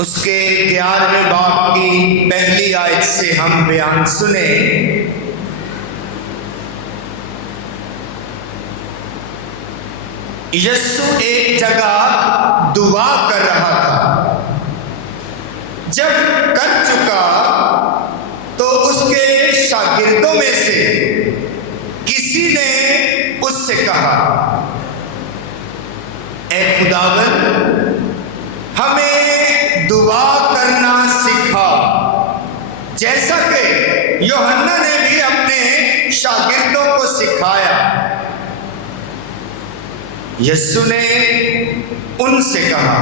اس کے 11ویں باب کی پہلی آیت سے ہم بیان سنیں۔ یسوع ایک جگہ دعا کر رہا تھا، جب کر چکا تو اس کے شاگردوں میں سے کسی نے اس سے کہا، اے خداوند ہمیں دعا کرنا سکھا، جیسا کہ یوحنا نے بھی اپنے شاگردوں کو سکھایا۔ یسوع نے ان سے کہا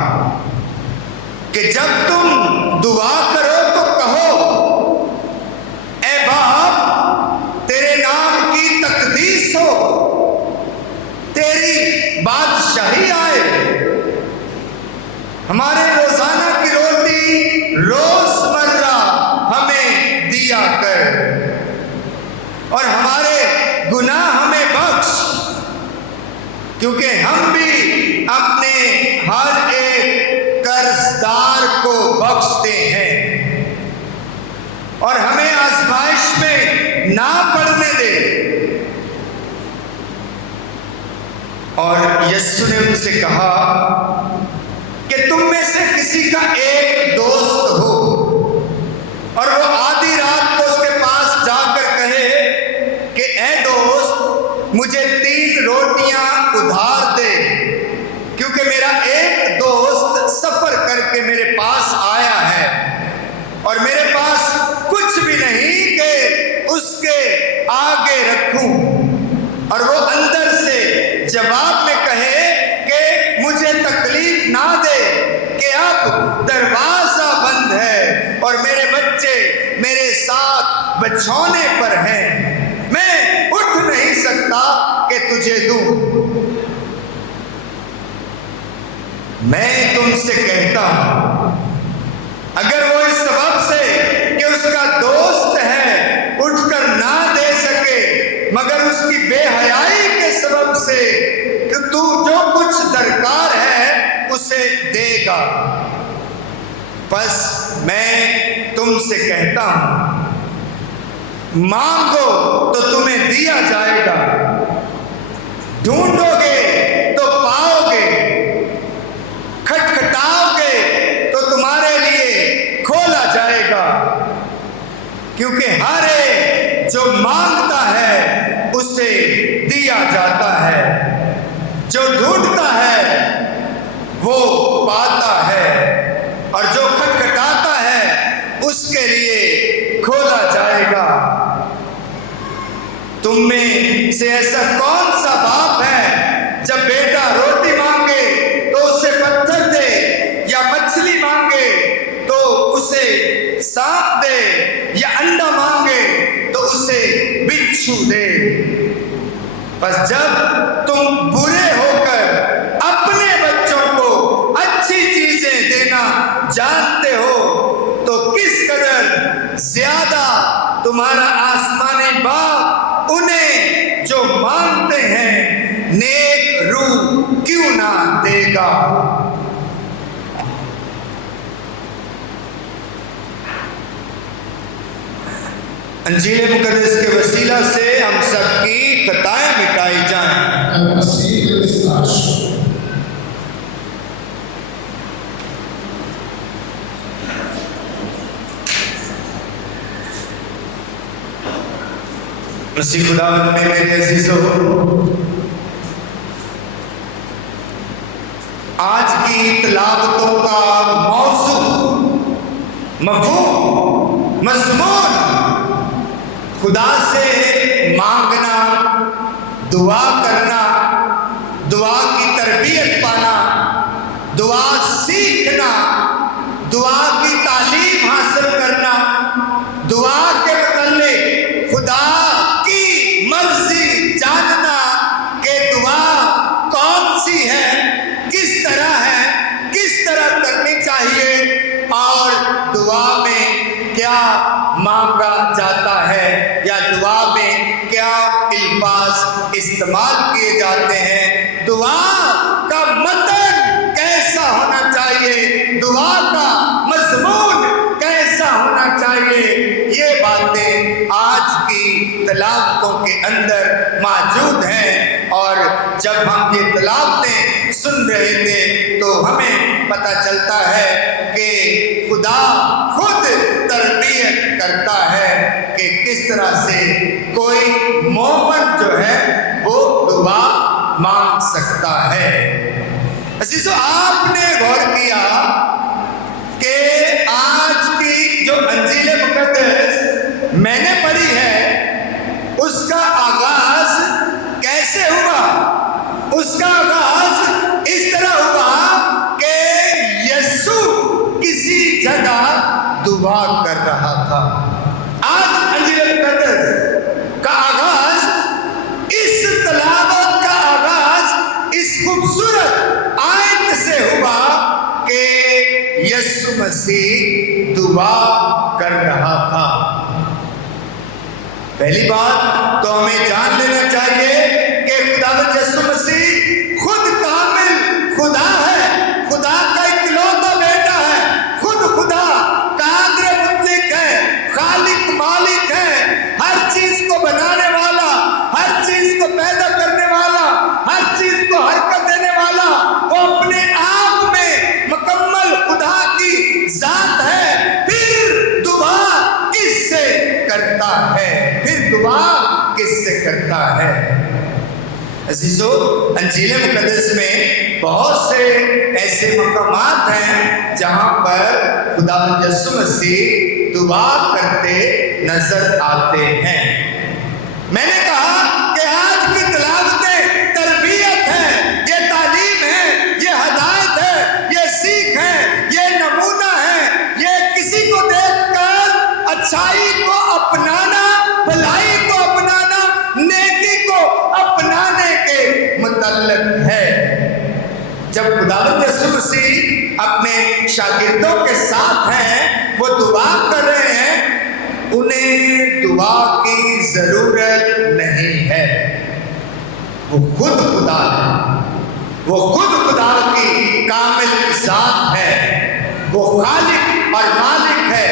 کہ جب تم دعا کرو تو کہو، اے باپ تیرے نام کی تقدیس ہو، تیری بادشاہی آئے، ہمارے روزانہ کی روٹی روز مرہ ہمیں دیا کر، اور ہمارے گناہ ہمیں بخش، کیونکہ ہم بھی اپنے ہر ایک قرضدار کو بخشتے ہیں، اور ہمیں آزمائش میں نہ پڑنے دے۔ اور یسوع نے ان سے کہا کہ تم میں سے کسی کا ایک دوست ہو اور وہ آدھی رات کو اس کے پاس جا کر کہے کہ اے دوست مجھے 3 روٹیاں ادھار دے، کیونکہ میرا ایک دوست سفر کر کے میرے پاس آیا ہے اور میرے پاس کچھ بھی نہیں کہ اس کے آگے رکھوں، اور وہ اندر سے جواب میں کہے کہ مجھے تکلیف نہ دے کہ اب دروازہ بند ہے اور میرے بچے میرے ساتھ بچھونے پر ہیں، میں اٹھ نہیں سکتا کہ تجھے دوں۔ میں تم سے کہتا ہوں اگر وہ اس سبب سے کہ اس کا دوست ہے اٹھ کر نہ دے سکے، مگر اس کی بے حیائی کے سبب سے کہ تو جو کچھ درکار ہے اسے دے گا، پس میں تم سے کہتا ہوں مانگو تو تمہیں دیا جائے گا، ڈھونڈو گے تو پاؤ گے، کھٹکھٹاؤ گے تو تمہارے لیے کھولا جائے گا، کیونکہ ہر ایک جو مانگتا ہے اسے دیا جاتا ہے، جو ڈھونڈتا ہے وہ پاتا ہے، اور جو کھٹکھٹاتا ہے اس کے لیے کھولا جائے گا۔ تم میں سے ایسا کون سا باپ ہے جب بیٹا روٹی مانگے تو اسے پتھر دے، یا مچھلی مانگے تو اسے سانپ دے، یا انڈا مانگے تو اسے بچھو دے؟ بس جب تم برے ہو کر اپنے بچوں کو اچھی چیزیں دینا جانتے ہو تو کس قدر زیادہ تمہارا آسمانی باپ انہیں جو مانگتے ہیں نیک روح کیوں نہ دے گا۔ انجیل مقدس کے وسیلہ سے ہم سب کی خطائیں مٹائی جائیں۔ مسیح خداوند میں میرے عزیزو، آج کی تلاوتوں کا موضوع، مفہوم، مضمون خدا سے مانگنا، دعا کرنا، دعا کی تربیت پانا، دعا سیکھنا، دعا کی تعلیم حاصل کرنا، دعا کے متعلق خدا کی مرضی جاننا کہ دعا کون سی ہے، کس طرح ہے، کس طرح کرنی چاہیے، اور دعا میں کیا مانگا جاتا ہے، یا دعا میں کیا الفاظ استعمال کیے جاتے ہیں، دعا کا متن کیسا ہونا چاہیے، دعا کا اندر موجود ہیں۔ اور جب ہم یہ تلاوتیں سن رہے تھے تو ہمیں پتہ چلتا ہے کہ خدا خود تربیت کرتا ہے کہ کس طرح سے کوئی مومن جو ہے وہ دعا مانگ سکتا ہے۔ عزیزو، آپ نے غور کیا کہ آج کی جو انجیل مقدس میں نے پڑھی ہے اس کا آغاز کیسے ہوا؟ اس کا آغاز اس طرح ہوا کہ یسوع کسی جگہ دعا کر رہا تھا۔ آج انجیل مقدس کا آغاز، اس تلاوت کا آغاز اس خوبصورت آیت سے ہوا کہ یسوع مسیح دعا کر رہا تھا۔ پہلی بات تو ہمیں جان لینا چاہیے کہ خداوند یسوع مسیح خود کامل خدا ہے، خدا کا اکلوتا بیٹا ہے، خود خدا قادر مطلق ہے، خالق مالک ہے، ہر چیز کو بنانے والا، ہر چیز کو پیدا کرنے والا، ہر چیز کو حرکت دینے والا، وہ اپنے آپ میں مکمل خدا کی ذات ہے۔ پھر دعا کس سے کرتا ہے؟ پھر دعا کس سے کرتا ہے؟ عزیزو، انجیل مقدس میں بہت سے ایسے مقامات ہیں جہاں پر خداوند یسوع مسیح دعا کرتے نظر آتے ہیں۔ میں نے کہا کہ آج کی تلاوتیں تربیت ہے، یہ تعلیم ہے، یہ ہدایت ہے، یہ سیکھ ہے، یہ نمونہ ہے، یہ کسی کو دیکھ کر اچھائی کو اپنانا، بھلائی کو اپنانا، نیکی کو اپنانے کے متعلق ہے۔ جب خداوند یسوع مسیح اپنے شاگردوں کے ساتھ ہیں، وہ دعا کر رہے ہیں، انہیں دعا کی ضرورت نہیں ہے۔ وہ خود خدا ہے، وہ خود خدا کی کامل ذات ہے، وہ خالق اور مالک ہے۔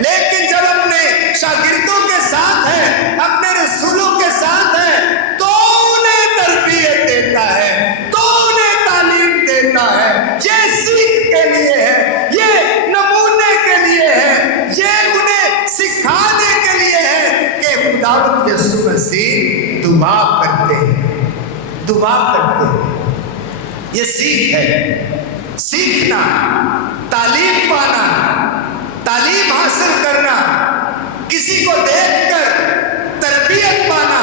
لیکن جب اپنے شاگردوں کے ساتھ ہے، اپنے رسولوں کے ساتھ ہے، تو انہیں تربیت دیتا ہے، تو انہیں تعلیم دیتا ہے۔ یہ سیکھ کے لیے ہے، یہ نمونے کے لیے ہے، یہ انہیں سکھانے کے لیے ہے کہ خداوند یسوع مسیح دعا کرتے ہیں، دعا کرتے ہیں۔ یہ سیکھ ہے، سیکھنا، تعلیم پانا، تعلیم حاصل کرنا، کسی کو دیکھ کر تربیت پانا،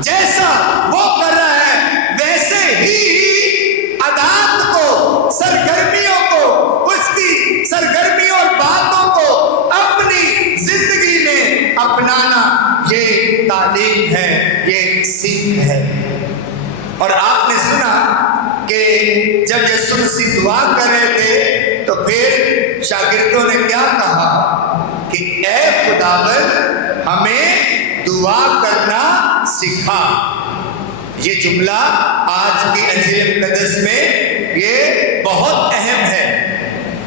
جیسا وہ کر رہا ہے ویسے ہی عادات کو، سرگرمیوں کو، اس کی سرگرمیوں اور باتوں کو اپنی زندگی میں اپنانا، یہ تعلیم ہے، یہ سیکھ ہے۔ اور آپ نے سنا کہ جب یسوع مسیح دعا کر رہے تھے تو پھر شاگردوں نے کیا کہا کہ اے خداوند ہمیں دعا کرنا سکھا۔ یہ جملہ آج کی انجیل مقدس میں یہ بہت اہم ہے،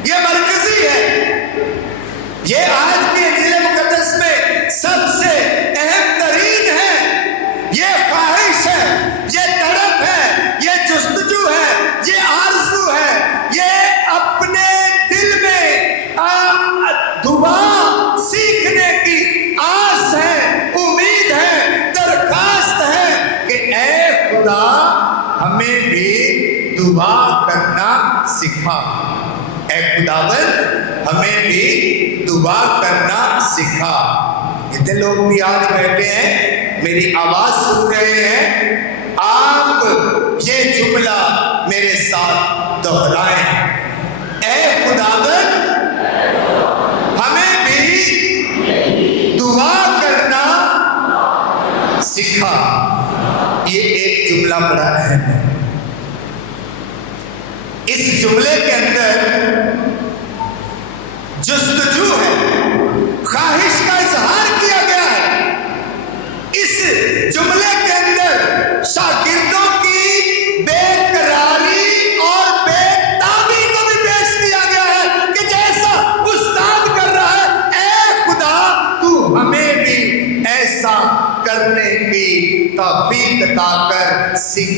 یہ مرکزی ہے، یہ آج کی انجیل مقدس میں سب سے اہم ترین ہے۔ یہ خواہش ہے، یہ طلب ہے، یہ جستجو ہے، یہ آرزو ہے، یہ اپنے دل میں دعا سیکھنے کی آس ہے، امید ہے، درخواست ہے کہ اے خدا ہمیں بھی دعا کرنا سکھا، اے خداوند ہمیں بھی دعا کرنا سکھا۔ اتنے لوگ بھی آج بیٹھے ہیں، میری آواز سن رہے ہیں، آپ یہ جملہ میرے ساتھ دہرائیں، اے خداوند ہمیں بھی دعا کرنا سکھا۔ یہ ایک جملہ بڑا اہم ہے۔ اس جملے کے اندر جستجو ہے، خواہش کا اظہار کیا گیا ہے۔ اس جملے کے اندر شاگردوں کی بے قراری اور بے تابی کو بھی پیش کیا گیا ہے کہ جیسا استاد کر رہا ہے، اے خدا تو ہمیں بھی ایسا کرنے کی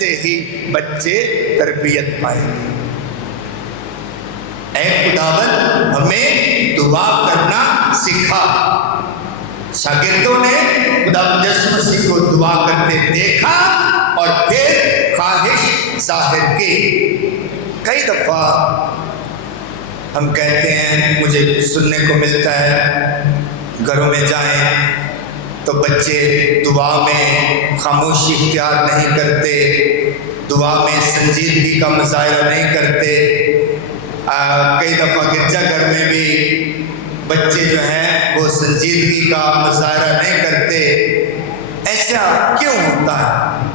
ایسے ہی بچے تربیت پائیں گے۔ اے خداوند ہمیں دعا کرنا سکھا۔ شاگردوں نے خداوند یسوع مسیح کو دعا کرتے دیکھا اور پھر خواہش ظاہر کی۔ کئی دفعہ ہم کہتے ہیں، مجھے سننے کو ملتا ہے، گھروں میں جائیں تو بچے دعا میں خاموشی اختیار نہیں کرتے، دعا میں سنجیدگی کا مظاہرہ نہیں کرتے۔ کئی دفعہ گرجا گھر میں بھی بچے جو ہیں وہ سنجیدگی کا مظاہرہ نہیں کرتے۔ ایسا کیوں ہوتا ہے؟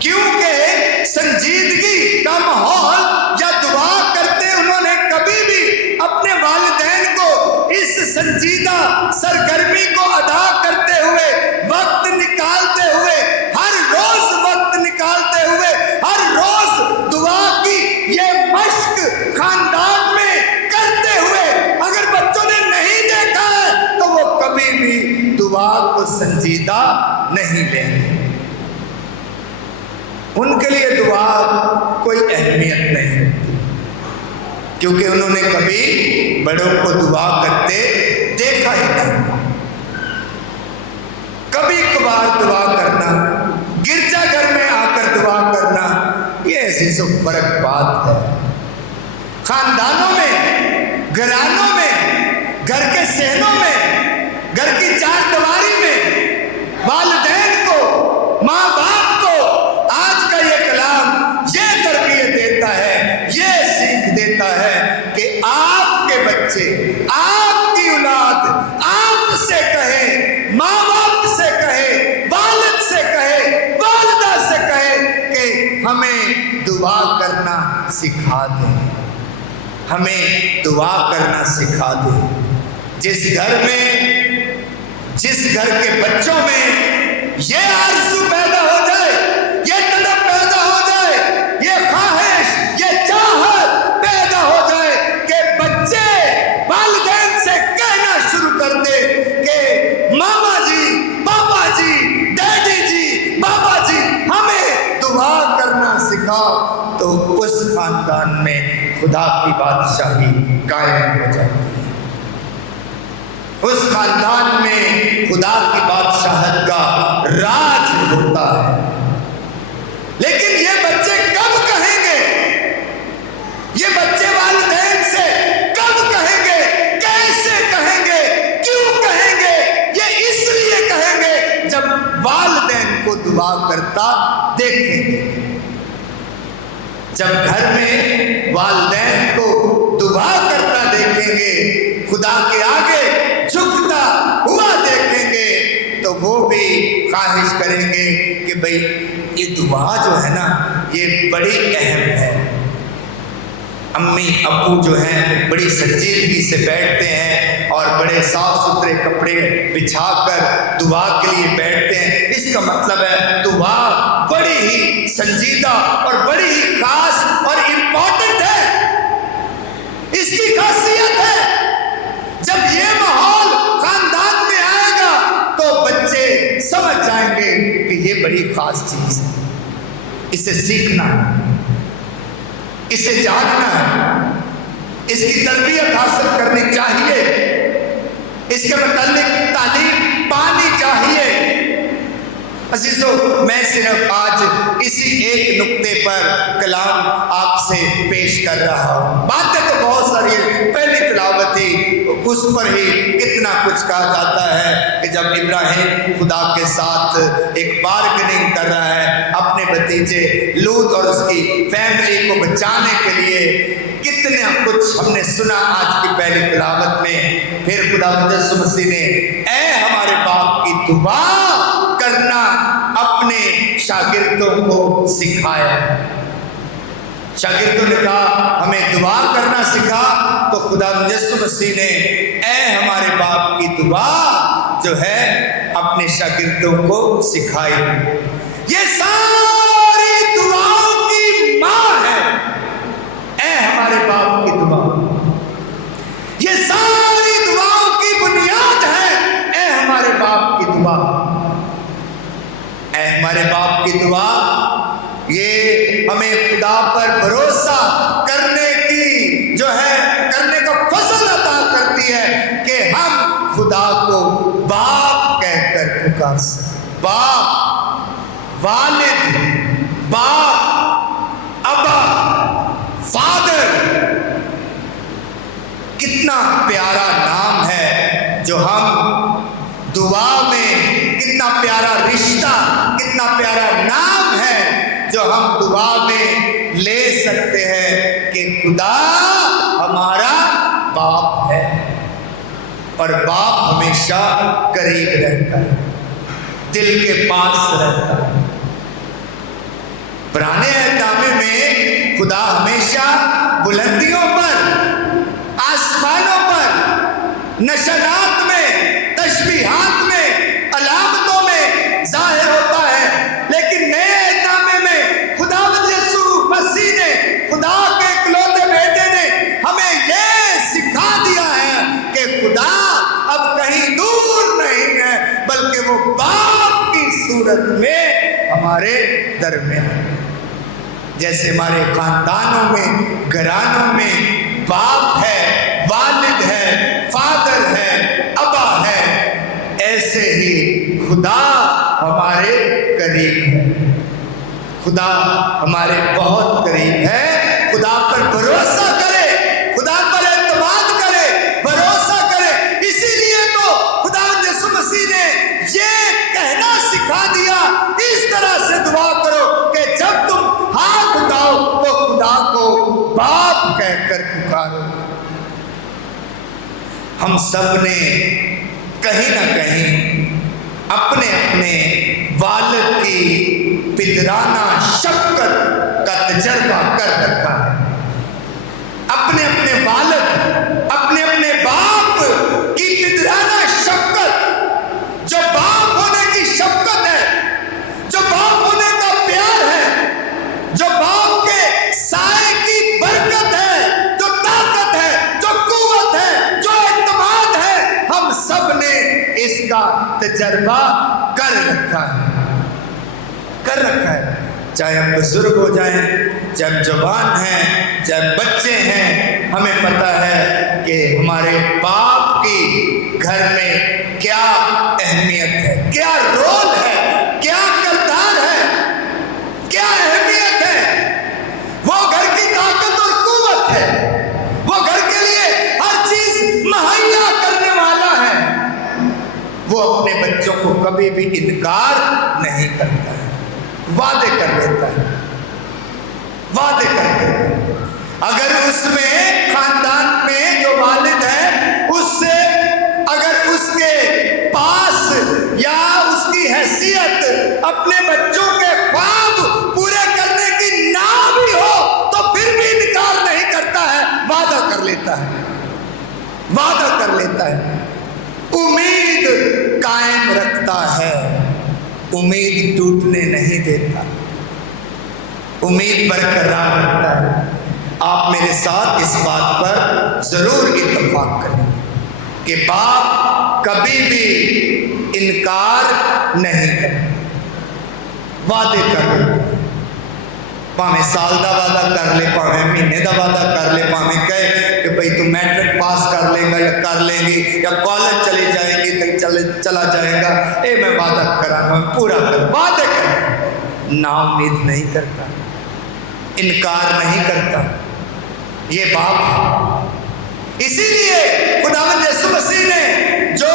کیونکہ سنجیدگی کا ماحول یا دعا کرتے انہوں نے کبھی بھی اپنے والدین کو اس سنجیدہ سرگرمی کو ادا کرتے ہوئے، وقت نکالتے ہوئے، ہر روز وقت نکالتے ہوئے، ہر روز دعا کی یہ مشق خاندان میں کرتے ہوئے اگر بچوں نے نہیں دیکھا ہے تو وہ کبھی بھی دعا کو سنجیدہ نہیں لیں گے۔ ان کے لیے دعا کوئی اہمیت نہیں رکھتی، کیونکہ انہوں نے کبھی بڑوں کو دعا کرتے دیکھا ہی نہیں۔ کبھی کبھار دعا کرنا، گرجا گھر میں آ کر دعا کرنا، یہ عزیز و فرق بات ہے۔ خاندانوں میں، گھرانوں میں، گھر کے صحنوں میں، گھر کی چار دیواری میں والدین کو، ماں باپ کو آج کا یہ کلام یہ تربیت دیتا ہے، یہ سیکھ دیتا ہے کہ آپ کے بچے، آپ کی اولاد آپ سے کہے، ماں باپ سے کہے، والد سے کہے، والدہ سے کہے کہ ہمیں دعا کرنا سکھا دیں، ہمیں دعا کرنا سکھا دیں۔ جس گھر کے بچوں میں یہ آرزو پیدا ہو جائے، یہ طلب پیدا ہو جائے، یہ خواہش، یہ چاہت پیدا ہو جائے کہ بچے والدین سے کہنا شروع کر دے کہ ماما جی، پاپا جی، ڈیڈی جی، بابا جی ہمیں دعا کرنا سکھا، تو اس خاندان میں خدا کی بادشاہی قائم ہو جاتی ہے۔ اس خاندان میں خدا کی بادشاہت کا راج ہوتا ہے۔ لیکن یہ بچے کب کہیں گے؟ یہ بچے والدین سے کب کہیں گے؟ کیسے کہیں گے؟ کیوں کہیں گے؟ یہ اس لیے کہیں گے جب والدین کو دعا کرتا دیکھیں گے۔ جب گھر میں والدین کو دعا کرتا دیکھیں گے، خدا کے آگے جھکتا ہوا دیکھیں گے، تو وہ بھی خواہش کریں گے کہ بھئی یہ دعا جو ہے نا یہ بڑی اہم ہے۔ امی ابو جو ہیں بڑی سنجیدگی سے بیٹھتے ہیں اور بڑے صاف ستھرے کپڑے بچھا کر دعا کے لیے بیٹھتے ہیں، اس کا مطلب ہے دعا بڑی ہی سنجیدہ اور بڑی ہی خاص اور امپورٹنٹ ہے۔ اس کی خاصیت ہے جب یہ ماحول خاندان میں آئے گا تو بچے سمجھ جائیں گے کہ یہ بڑی خاص چیز ہے، اسے سیکھنا ہے، اسے جاننا ہے، اس کی تربیت حاصل کرنی چاہیے، اس کے متعلق تعلیم پانی چاہیے۔ عزیزو، میں صرف آج اسی ایک نقطے پر کلام آپ سے پیش کر رہا ہوں۔ باتیں تو بہت ساری ہیں، پہلی تلاوت تھی اس پر ہی کتنا کچھ کہا جاتا ہے کہ جب ابراہیم خدا کے ساتھ ایک بارگننگ کر رہا ہے اپنے بھتیجے لوط اور اس کی فیملی کو بچانے کے لیے، کتنا کچھ ہم نے سنا آج کی پہلی تلاوت میں۔ پھر خدا یسوع مسیح نے اے ہمارے باپ کی دعا کرنا اپنے شاگردوں کو سکھایا۔ شاگردوں نے کہا ہمیں دعا کرنا سکھا، تو خدا یسوع مسیح نے اے ہمارے باپ کی دعا جو ہے اپنے شاگردوں کو سکھائی۔ یہ ساری دعاؤں کی ماں ہے، اے ہمارے باپ کی دعا۔ یہ ساری دعاؤں کی بنیاد ہے، اے ہمارے باپ کی دعا۔ اے ہمارے باپ کی دعا یہ ہمیں خدا پر بھروسہ کرنے کی کرنے کا فضل عطا کرتی ہے کہ ہم خدا کو باپ کہہ کر پکار سکیں۔ باپ، والد، باپ، ابا، فادر، کتنا پیارا نام ہے جو ہم دعا میں، کتنا پیارا رشتہ، کتنا پیارا نام ہے جو ہم دعا میں لے سکتے ہیں کہ خدا ہمارا باپ ہے، اور باپ ہمیشہ قریب رہتا ہے، دل کے پاس رہتا ہے۔ پرانے اہدامے میں خدا ہمیشہ بلندیوں پر، آسمانوں پر، نشانات میں، تشبیہات میں، علامتوں میں ظاہر ہوتا ہے، لیکن نئے اہدامے میں خداوند یسوع مسیح نے، خدا کے اکلوتے بیٹے نے ہمیں یہ سکھا دیا ہے کہ خدا اب کہیں دور نہیں ہے، بلکہ وہ باپ کی صورت میں ہمارے درمیان ہے۔ جیسے ہمارے خاندانوں میں، گھرانوں میں باپ ہے، والد ہے، فادر ہے، ابا ہے، ایسے ہی خدا ہمارے قریب ہے۔ خدا ہمارے بہت قریب ہے۔ خدا پر بھروسہ کرے، خدا پر اعتماد کرے، بھروسہ کرے۔ اسی لیے تو خداوند یسوع مسیح نے یہ کہنا سکھا دیا، اس طرح سے دعا کرو کہ جب تم ہاتھ اٹھاؤ تو خدا کو باپ کہہ کر پکارو۔ ہم سب نے کہیں نہ کہیں اپنے اپنے والد کی پدرانہ شفقت کا تجربہ کر رکھا ہے۔ اپنے اپنے والد، اپنے اپنے باپ کی پدرانہ شفقت، جو باپ ہونے کی شفقت ہے، جو باپ ہونے کا پیار ہے، جو باپ کے سائے کی برکت ہے، جو طاقت ہے، جو قوت ہے، جو اعتماد ہے، ہم سب نے اس کا تجربہ کر رکھا ہے۔ چاہے ہم بزرگ ہو جائیں، چاہے ہم جوان ہیں، چاہے ہم بچے ہیں، ہمیں پتہ ہے کہ ہمارے باپ کی گھر میں کیا اہمیت ہے، کیا رول ہے، کیا کردار ہے، کیا اہمیت ہے۔ وہ گھر کی طاقت اور قوت ہے، وہ گھر کے لیے ہر چیز مہیا کرنے والا ہے۔ وہ اپنے بچوں کو کبھی بھی انکار نہیں کرتا ہے، وعدے کر لیتا ہے، وعدے کر دیتا ہے۔ اگر اس میں خاندان میں جو والد ہے، اس سے اگر اس کے پاس یا اس کی حیثیت اپنے بچوں کے خواب پورے کرنے کی نہ بھی ہو تو پھر بھی انکار نہیں کرتا ہے، وعدہ کر لیتا ہے، وعدہ کر لیتا ہے، امید قائم رکھتا ہے، امید ٹوٹنے نہیں دیتا، امید برقرار رکھتا ہے۔ آپ میرے ساتھ اس بات پر ضرور اتفاق کریں کہ باپ کبھی بھی انکار نہیں کرتا، وعدے کر لیتا ہے۔ پاویں سال دا وعدہ کر لے، پاویں مہینے دا وعدہ کر لے، پاویں کہے کہ بھئی تو میٹرک پاس کر لے گا یا کر لیں گی یا کالج چلی جائیں گی تو چلا جائے گا، اے میں وعدہ کراں گا، پورا کر، وعدے کر، نا امید نہیں کرتا، انکار نہیں کرتا۔ یہ باپ ہے۔ اسی لیے خداوند یسوع مسیح نے، جو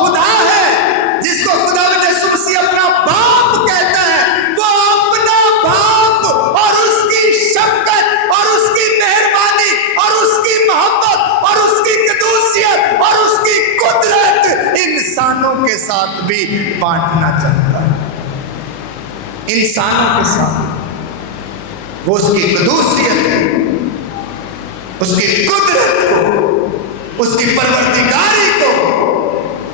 خدا ہے، جس کو خداوند یسوع مسیح اپنا باپ کہتا ہے، وہ اپنا باپ اور اس کی شفقت اور اس کی مہربانی اور اس کی محبت اور اس کی قدوسیت اور اس کی قدرت انسانوں کے ساتھ بھی بانٹنا چاہتا ہے۔ انسانوں کے ساتھ وہ اس کی قدوسیت، اس کی قدرت کو، اس کی پروردگاری کو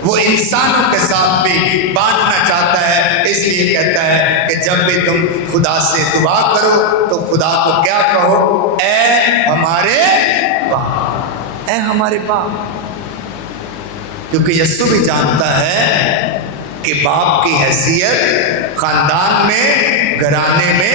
وہ انسانوں کے ساتھ بھی بانٹنا چاہتا ہے۔ اس لیے کہتا ہے کہ جب بھی تم خدا سے دعا کرو تو خدا کو کیا کہو؟ اے ہمارے باپ، اے ہمارے باپ، کیونکہ یسوع بھی جانتا ہے کہ باپ کی حیثیت خاندان میں، گھرانے میں